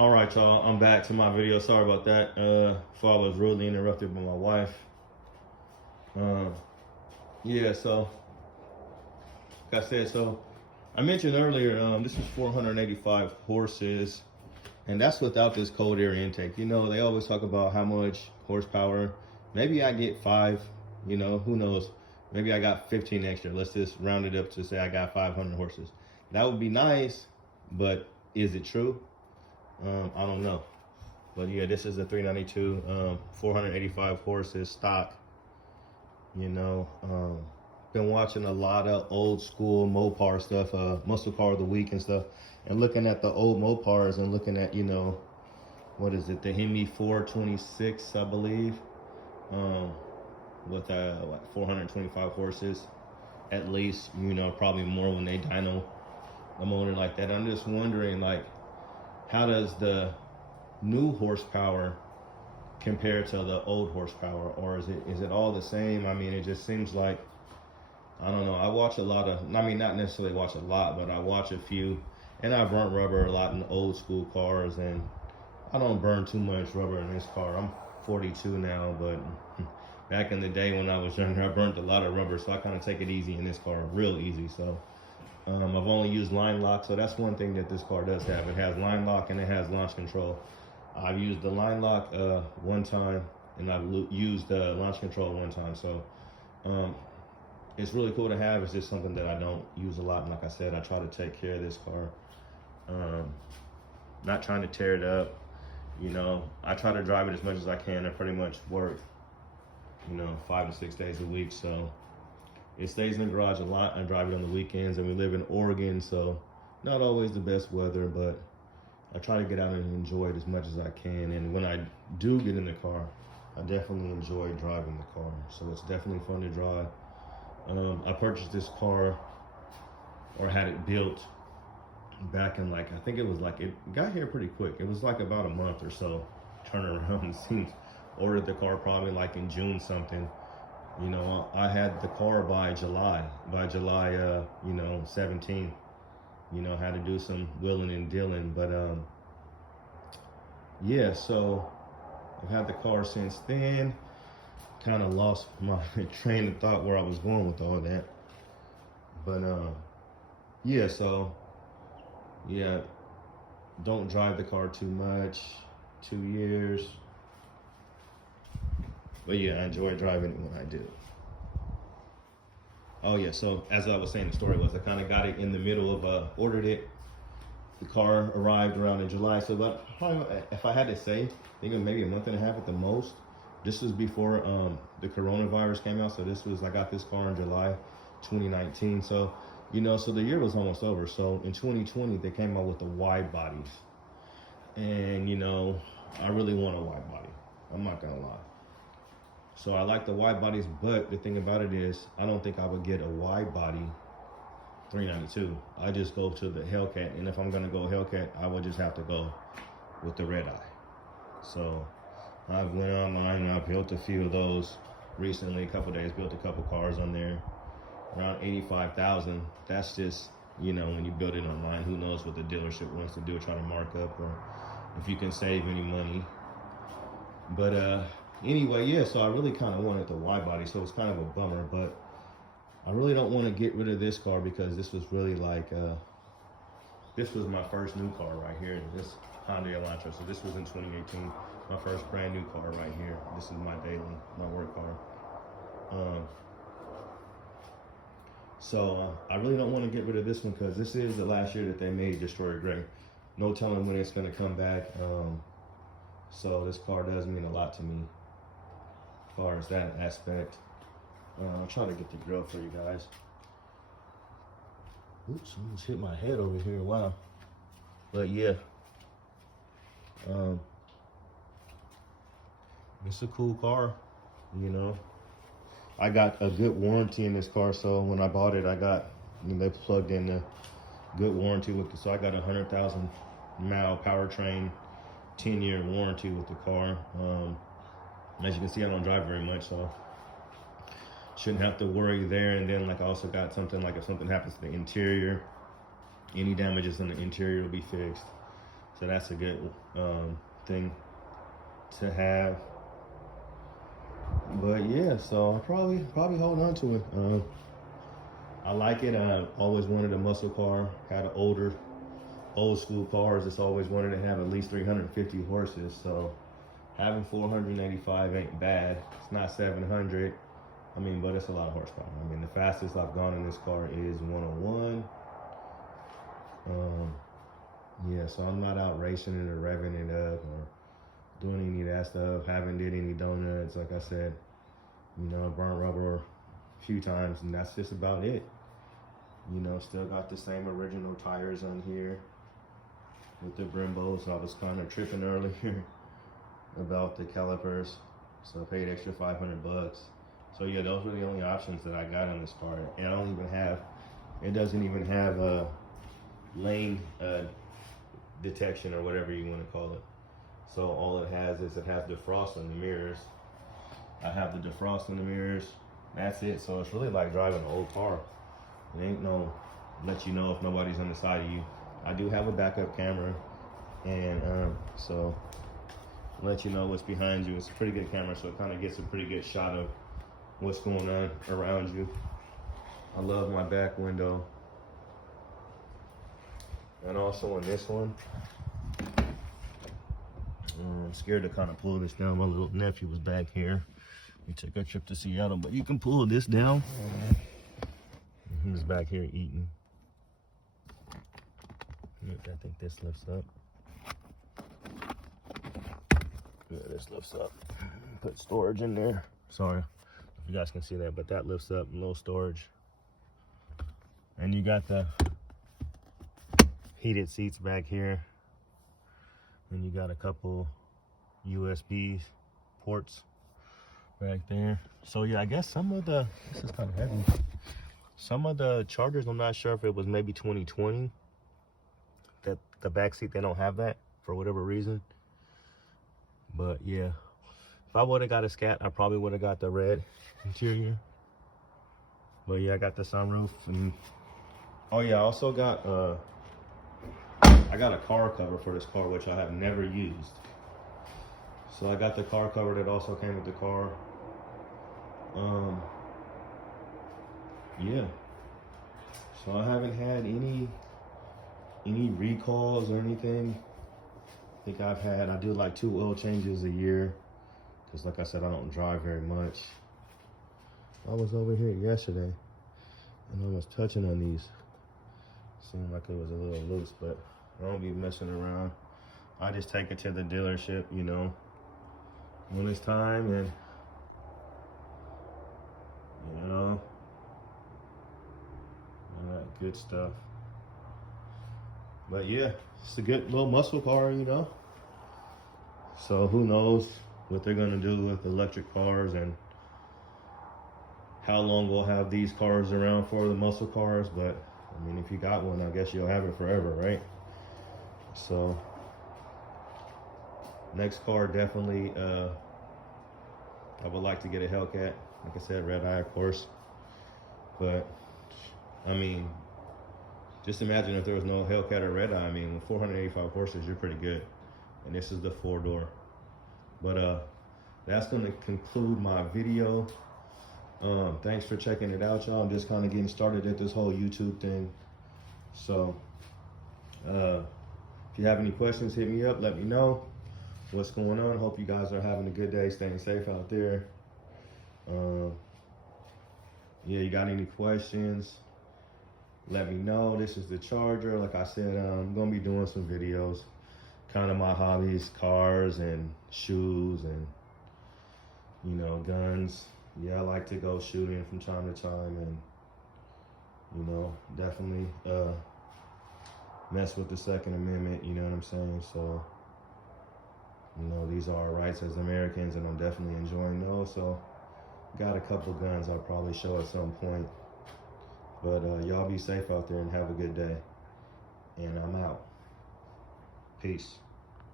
All right, y'all, I'm back to my video. Sorry about that. Before I was rudely interrupted by my wife. Yeah, so like I said, I mentioned earlier, this is 485 horses, and that's without this cold air intake. You know, they always talk about how much horsepower. Maybe I get 5, you know, who knows? Maybe I got 15 extra. Let's just round it up to say I got 500 horses. That would be nice, but is it true? I don't know. But yeah, this is a 392, 485 horses stock. You know, been watching a lot of old school Mopar stuff, muscle car of the week and stuff, and looking at the old Mopars and looking at, you know, what is it, the Hemi 426, I believe, with what, 425 horses at least, you know, probably more when they dyno a motor like that. I'm just wondering, like, how does the new horsepower compare to the old horsepower, or is it all the same? I mean, it just seems like, I don't know. I watch a lot of, I mean, not necessarily watch a lot, but I watch a few, and I burnt rubber a lot in old school cars, and I don't burn too much rubber in this car. I'm 42 now, but back in the day when I was younger, I burnt a lot of rubber, so I kind of take it easy in this car, real easy. So I've only used line lock, so that's one thing that this car does have. It has line lock and it has launch control. I've used the line lock one time, and I've used the launch control one time. So it's really cool to have. It's just something that I don't use a lot. And like I said, I try to take care of this car. Not trying to tear it up. You know, I try to drive it as much as I can. I pretty much work, you know, 5 to 6 days a week. So it stays in the garage a lot. I drive it on the weekends, and we live in Oregon, so not always the best weather, but I try to get out and enjoy it as much as I can. And when I do get in the car, I definitely enjoy driving the car. So it's definitely fun to drive. I purchased this car, or had it built, back in, like, I think it was like, it got here pretty quick. It was like about a month or so turnaround. Since ordered the car probably like in June something. You know, I had the car by July, you know, 17th. You know, had to do some wheeling and dealing, but yeah, so I've had the car since then. Kind of lost my train of thought where I was going with all that, but yeah, so yeah, don't drive the car too much, 2 years, but yeah, I enjoy driving it when I do. Oh yeah, so as I was saying, the story was I kind of got it in the middle of, ordered it. The car arrived around in July, so about, if I had to say, I think maybe a month and a half at the most. This was before the coronavirus came out, so I got this car in July 2019. So, you know, so the year was almost over. So in 2020, they came out with the wide bodies. And, you know, I really want a wide body. I'm not gonna lie. So I like the wide bodies, but the thing about it is, I don't think I would get a wide body 392. I just go to the Hellcat, and if I'm gonna go Hellcat, I would just have to go with the red eye. So I went online and I built a few of those recently, a couple days, built a couple cars on there, around 85,000. That's just, you know, when you build it online, who knows what the dealership wants to do, try to mark up, or if you can save any money. But anyway, yeah, so I really kind of wanted the wide body, so it's kind of a bummer, but I really don't want to get rid of this car because this was really like, this was my first new car right here, this Hyundai Elantra. So this was in 2018, my first brand new car right here. This is my daily, my work car. So I really don't want to get rid of this one because this is the last year that they made Destroyer Gray. No telling when it's going to come back. So this car does mean a lot to me as far as that aspect. I'll try to get the grill for you guys. Oops, I almost hit my head over here. Wow. But yeah. It's a cool car, you know. I got a good warranty in this car, so when I bought it, they plugged in a good warranty with it. So I got 100,000 mile powertrain, 10-year warranty with the car. As you can see, I don't drive very much, so shouldn't have to worry there. And then, like, I also got something, like, if something happens to the interior, any damages in the interior will be fixed. So that's a good thing to have. But yeah, so I probably hold on to it. I like it. I always wanted a muscle car. Had an old school cars. Just always wanted to have at least 350 horses. So having 485 ain't bad. It's not 700. I mean, but it's a lot of horsepower. I mean, the fastest I've gone in this car is 101. Yeah, so I'm not out racing it or revving it up or doing any of that stuff. Haven't did any donuts, like I said. You know, burnt rubber a few times, and that's just about it. You know, still got the same original tires on here with the Brembos. I was kind of tripping earlier about the calipers, so I paid extra 500 bucks. So yeah, those were the only options that I got on this car. And I don't even have, it doesn't even have a lane detection or whatever you want to call it. So all it has is it has defrost in the mirrors. I have the defrost in the mirrors. That's it. So it's really like driving an old car. It ain't no let you know if nobody's on the side of you. I do have a backup camera, and so let you know what's behind you. It's a pretty good camera, so it kind of gets a pretty good shot of what's going on around you. I love my back window. And also on this one, I'm scared to kind of pull this down. My little nephew was back here. We took a trip to Seattle, but you can pull this down. He was back here eating. I think this lifts up. Yeah, this lifts up. Put storage in there. Sorry if you guys can see that, but that lifts up, a little storage. And you got the heated seats back here. And you got a couple USB ports back there. So yeah, I guess some of the, this is kind of heavy. Some of the chargers, I'm not sure if it was maybe 2020. That the back seat, they don't have that for whatever reason. But yeah, if I would have got a Scat, I probably would have got the red interior. But yeah, I got the sunroof. And oh yeah, I also got I got a car cover for this car, which I have never used. So I got the car cover that also came with the car. Yeah. So I haven't had any recalls or anything. I think I do like 2 oil changes a year, because like I said, I don't drive very much. I was over here yesterday and I was touching on these. Seemed like it was a little loose, but I don't be messing around. I just take it to the dealership, you know, when it's time, and you know, all that good stuff. But yeah, it's a good little muscle car, you know. So who knows what they're gonna do with electric cars and how long we'll have these cars around for, the muscle cars. But I mean, if you got one, I guess you'll have it forever, right? So next car, definitely I would like to get a Hellcat. Like I said, red eye, of course. But I mean, just imagine if there was no Hellcat or red eye. I mean, with 485 horses, you're pretty good. And this is the 4-door. But that's gonna conclude my video. Thanks for checking it out, y'all. I'm just kind of getting started at this whole YouTube thing. So if you have any questions, hit me up, let me know what's going on. Hope you guys are having a good day, staying safe out there. Yeah, you got any questions, let me know. This is the Charger. Like I said, I'm gonna be doing some videos, kind of my hobbies, cars and shoes and, you know, guns. Yeah, I like to go shooting from time to time, and, you know, definitely mess with the Second Amendment, you know what I'm saying? So, you know, these are our rights as Americans, and I'm definitely enjoying those. So got a couple guns I'll probably show at some point. But y'all be safe out there and have a good day. And I'm out. Peace.